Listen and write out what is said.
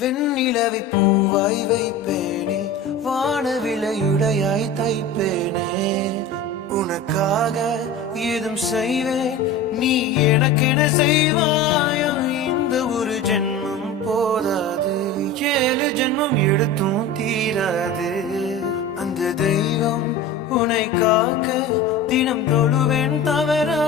வெண்ணிலவை பூவாய் வைப்பேனே, வானவிலையுடையாய் தைப்பேனே, உனக்காக ஏதும் செய்வேன், நீ எனக்கென செய்வாயோ? இந்த ஒரு ஜென்மம் போதாது, 7 ஜென்மம் எடுத்தும் தீராது. அந்த தெய்வம் உன்னை காக்க தினம் தொழுவேன் தவறா